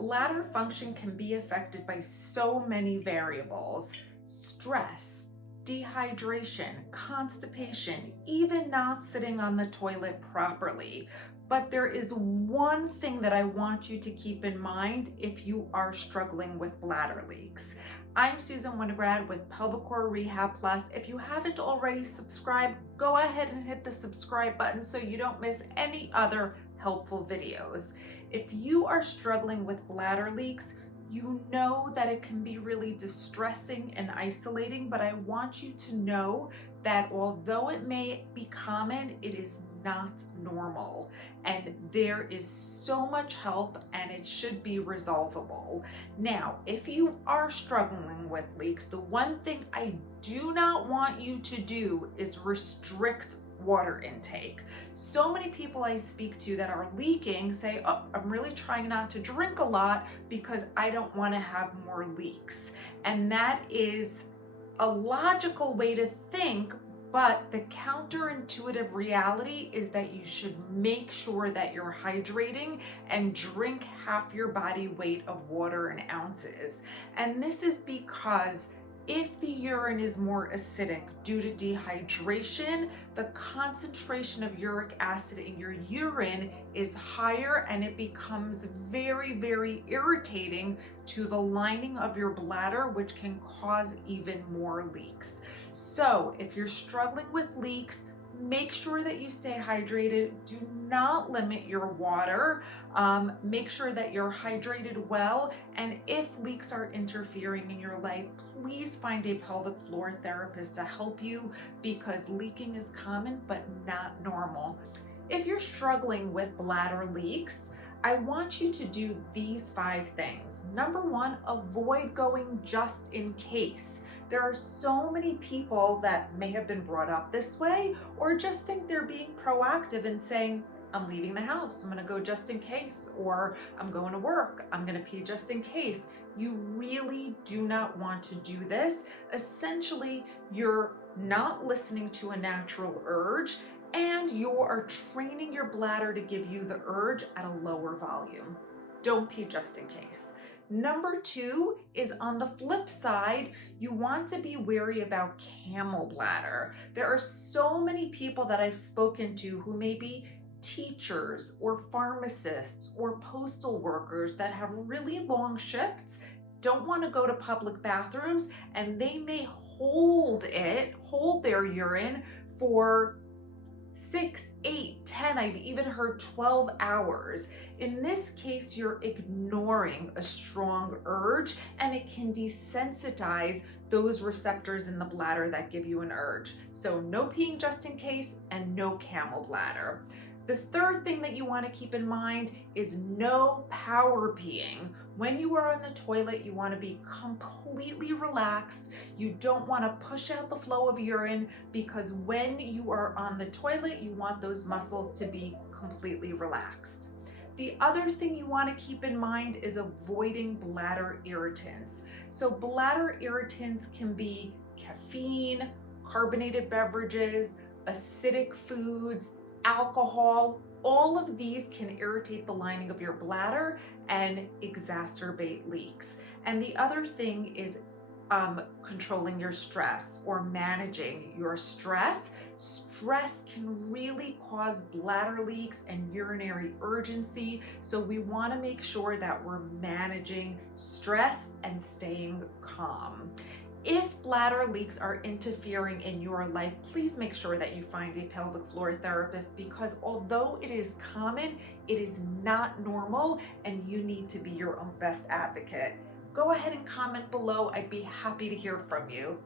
Bladder function can be affected by so many variables: stress, dehydration, constipation, even not sitting on the toilet properly. But there is one thing that I want you to keep in mind if you are struggling with bladder leaks. I'm Susan Winograd with Pelvicore Rehab Plus. If you haven't already subscribed, go ahead and hit the subscribe button so you don't miss any other helpful videos. If you are struggling with bladder leaks, you know that it can be really distressing and isolating, but I want you to know that although it may be common, it is not normal, and there is so much help and it should be resolvable. Now, if you are struggling with leaks, the one thing I do not want you to do is restrict water intake. So many people I speak to that are leaking say, oh, I'm really trying not to drink a lot because I don't want to have more leaks. And that is a logical way to think, but the counterintuitive reality is that you should make sure that you're hydrating and drink half your body weight of water in ounces. And this is because if the urine is more acidic due to dehydration, the concentration of uric acid in your urine is higher and it becomes very, very irritating to the lining of your bladder, which can cause even more leaks. So if you're struggling with leaks, make sure that you stay hydrated. Do not limit your water. Make sure that you're hydrated well. And if leaks are interfering in your life, please find a pelvic floor therapist to help you, because leaking is common but not normal. If you're struggling with bladder leaks, I want you to do these 5 things. Number 1, avoid going just in case. There are so many people that may have been brought up this way or just think they're being proactive and saying, I'm leaving the house, I'm gonna go just in case, or I'm going to work, I'm gonna pee just in case. You really do not want to do this. Essentially, you're not listening to a natural urge, and you are training your bladder to give you the urge at a lower volume. Don't pee just in case. Number 2 is on the flip side, you want to be wary about camel bladder. There are so many people that I've spoken to who may be teachers or pharmacists or postal workers that have really long shifts, don't want to go to public bathrooms, and they may hold their urine for 6, 8, 10, I've even heard 12 hours. In this case, you're ignoring a strong urge, and it can desensitize those receptors in the bladder that give you an urge. So no peeing just in case, and no camel bladder. The third thing that you want to keep in mind is no power peeing. When you are on the toilet, you want to be completely relaxed. You don't want to push out the flow of urine, because when you are on the toilet, you want those muscles to be completely relaxed. The other thing you want to keep in mind is avoiding bladder irritants. So bladder irritants can be caffeine, carbonated beverages, acidic foods, alcohol. All of these can irritate the lining of your bladder and exacerbate leaks. And the other thing is controlling your stress or managing your stress. Stress can really cause bladder leaks and urinary urgency. So we want to make sure that we're managing stress and staying calm. If bladder leaks are interfering in your life, please make sure that you find a pelvic floor therapist, because although it is common, it is not normal, and you need to be your own best advocate. Go ahead and comment below. I'd be happy to hear from you.